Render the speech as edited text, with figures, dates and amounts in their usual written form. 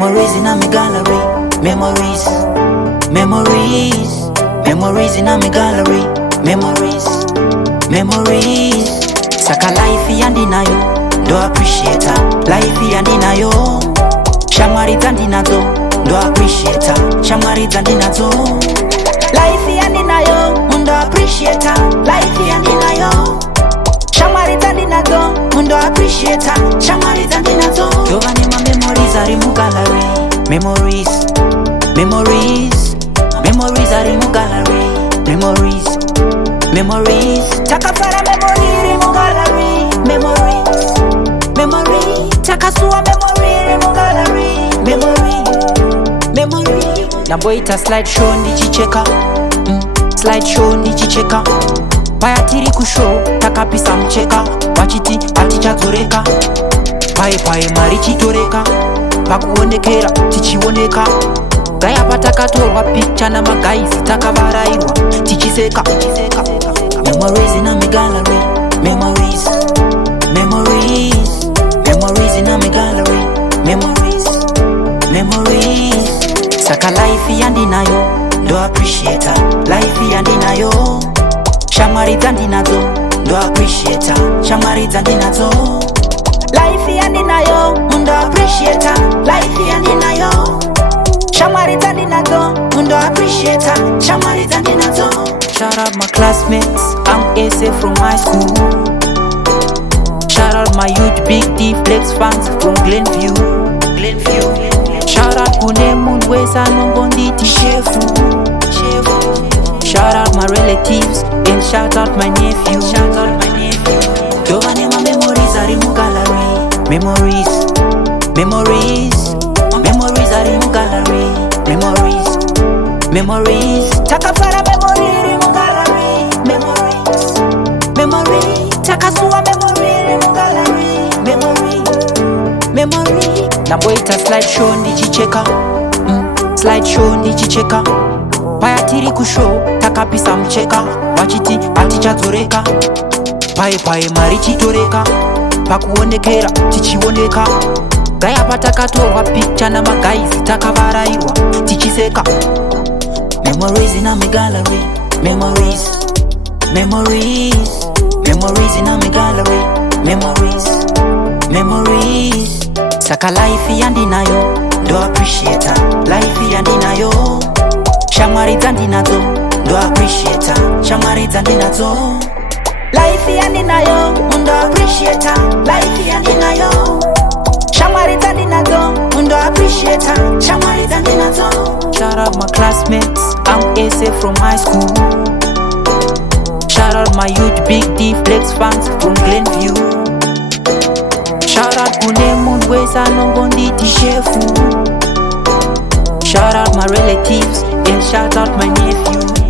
Memories in a me gallery. Memories, memories, memories in a me gallery. Memories, memories. Saka life yandinayo, do appreciate her. Life yandinayo, shamari zandinazo, do appreciate her. Shamari zandinazo. Life yandinayo, do appreciate her. Life yandinayo, shamari zandinazo, do appreciate her. Shamari zandinazo. Giovanni, my memories are in my gallery. Memories, memories, memories are in my gallery. Memories, memories. Takafara memory in my gallery. Memories, memory. Takasua memory in my gallery. Memory, memory. Naboita slideshow ndichicheka. Slideshow ndichicheka. Payatiri kushow takapisa mcheka. Wachiti atichadzoreka. Pai marichitoreka. Pakuonekera tichioneka. Gaya patakatorwa picture na magaisi takavarairwa tichiseka. Memories in a me gallery. Memories, memories, memories in a me gallery. Memories, memories. Saka life yandinayo, do appreciate her. Life yandinayo, shamari zandinazo, do appreciate her. Shamari zandinazo. Life yandinayo, do appreciate her. Life yandinayo, shamari zandinazo, do appreciate her. Shamari zandinazo. Shout out my classmates, I'm Asa from high school. Shout out my huge big D Flex fans from Glenview. Shout out Kunemun Wesa Nongonditi Shefu. Shout out my relatives and shout out my nephew. Giovanni, my memories are in my gallery. Memories, memories, memories are in my gallery. Memories, memories. Takafara memory in my gallery. Memories, memory. Takasua memory in my gallery. Memory, memory. Naboita slideshow ndichicheka. Slideshow ndichicheka. Payatiri kushow takapisa mcheka. Wachiti atichadzoreka. Pai marichitoreka. Pakuonekera tichioneka. Gaya patakatorwa picture na magaisi takavarairwa tichiseka. Memories in a me gallery. Memories, memories, memories in a me gallery. Memories, memories. Saka life yandinayo, do appreciate her. Life yandinayo, shamari zandinazo, do appreciate her. Shamari zandinazo. Life yandinayo, do appreciate her. Life yandinayo, shamari zandinazo, do appreciate her. Shamari zandinazo. Shout out my classmates, I'm Asa from high school. Shout out my huge big D Flex fans from Glenview. Shout out Kunemun Wesa Nongonditi Shefu. Shout out my relatives and shout out my nephew.